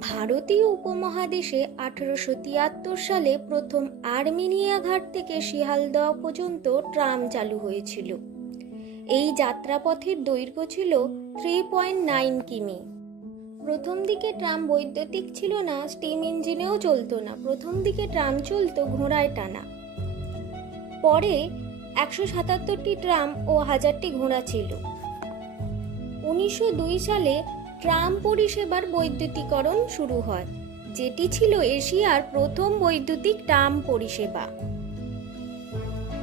ভারতীয় উপমহাদেশে আঠারোশো তিয়াত্তর সালে প্রথম আর্মেনিয়া ঘাট থেকে শিয়ালদহ পর্যন্ত ট্রাম চালু হয়েছিল। এই যাত্রাপথের দৈর্ঘ্য ছিল থ্রি পয়েন্ট নাইন কিমি। প্রথম দিকে ট্রাম বৈদ্যুতিক ছিল না স্টিম ইঞ্জিনেও চলতো না। প্রথম দিকে ট্রাম চলতো ঘোড়ায় টানা। পরে একশো সাতাত্তরটি ট্রাম ও হাজারটি ঘোড়া ছিল। উনিশশো দুই সালে ট্রাম পরিষেবার বৈদ্যুতিকরণ শুরু হয়, যেটি ছিল এশিয়ার প্রথম বৈদ্যুতিক ট্রাম পরিষেবা।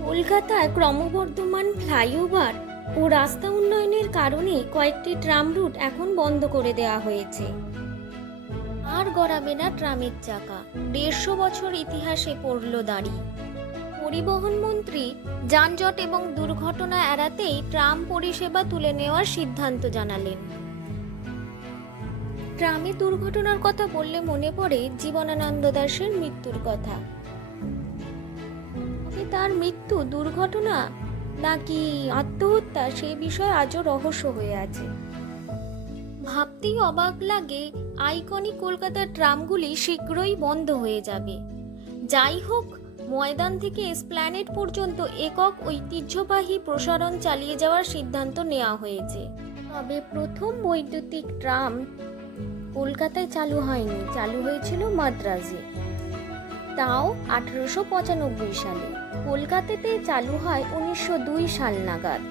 কলকাতায় ক্রমবর্ধমান ফ্লাইওভার ও রাস্তা উন্নয়নের কারণে কয়েকটি ট্রাম রুট এখন বন্ধ করে দেওয়া হয়েছে। আর গড়াবে না ট্রামের চাকা, দেড়শো বছর ইতিহাসে পড়ল দাঁড়ি। পরিবহন মন্ত্রী যানজট এবং দুর্ঘটনা এড়াতেই ট্রাম পরিষেবা তুলে নেওয়ার সিদ্ধান্ত জানালেন। ট্রামে দুর্ঘটনার কথা বললে মনে পড়ে জীবনানন্দ দাসের মৃত্যুর কথা। তার মৃত্যু, দুর্ঘটনা নাকি আত্মহত্যা সে বিষয়ে আজও রহস্য হয়ে আছে। ভাবতেই অবাক লাগে, আইকনিক কলকাতার ট্রামগুলি শীঘ্রই বন্ধ হয়ে যাবে। যাই হোক, ময়দান থেকে এসপ্ল্যানেট পর্যন্ত একক ঐতিহ্যবাহী প্রসারণ চালিয়ে যাওয়ার সিদ্ধান্ত নেওয়া হয়েছে। তবে প্রথম বৈদ্যুতিক ট্রাম কলকাতায় চালু হয়নি, চালু হয়েছিল মাদ্রাজে। তাও আঠারোশো পঁচানব্বই সালে। কলকাতাতে চালু হয় উনিশশো দুই সাল নাগাদ।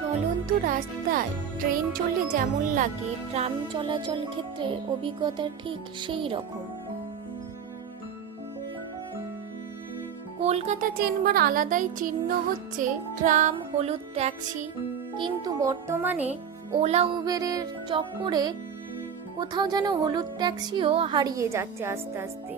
চলন্ত রাস্তায় ট্রেন চললে যেমন লাগে, ট্রাম চলাচল ক্ষেত্রে অভিজ্ঞতা ঠিক সেই রকম। কলকাতা চেনবার আলাদাই চিহ্ন হচ্ছে ট্রাম, হলুদ ট্যাক্সি। কিন্তু বর্তমানে ওলা, উবেরের চক্করে কোথাও যেন হলুদ ট্যাক্সিও হারিয়ে যাচ্ছে আস্তে আস্তে।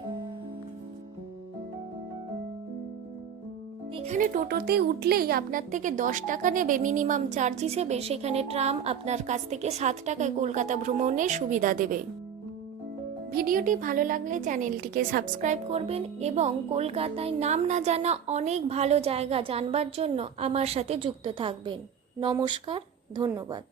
এখানে টোটোতে উঠলেই আপনার থেকে দশ টাকা নেবে মিনিমাম চার্জ হিসেবে। সেখানে ট্রাম আপনার কাছ থেকে সাত টাকায় কলকাতা ভ্রমণের সুবিধা দেবে। ভিডিওটি ভালো লাগলে চ্যানেলটিকে সাবস্ক্রাইব করবেন এবং কলকাতায় নাম না জানা অনেক ভালো জায়গা জানবার জন্য আমার সাথে যুক্ত থাকবেন। নমস্কার, ধন্যবাদ।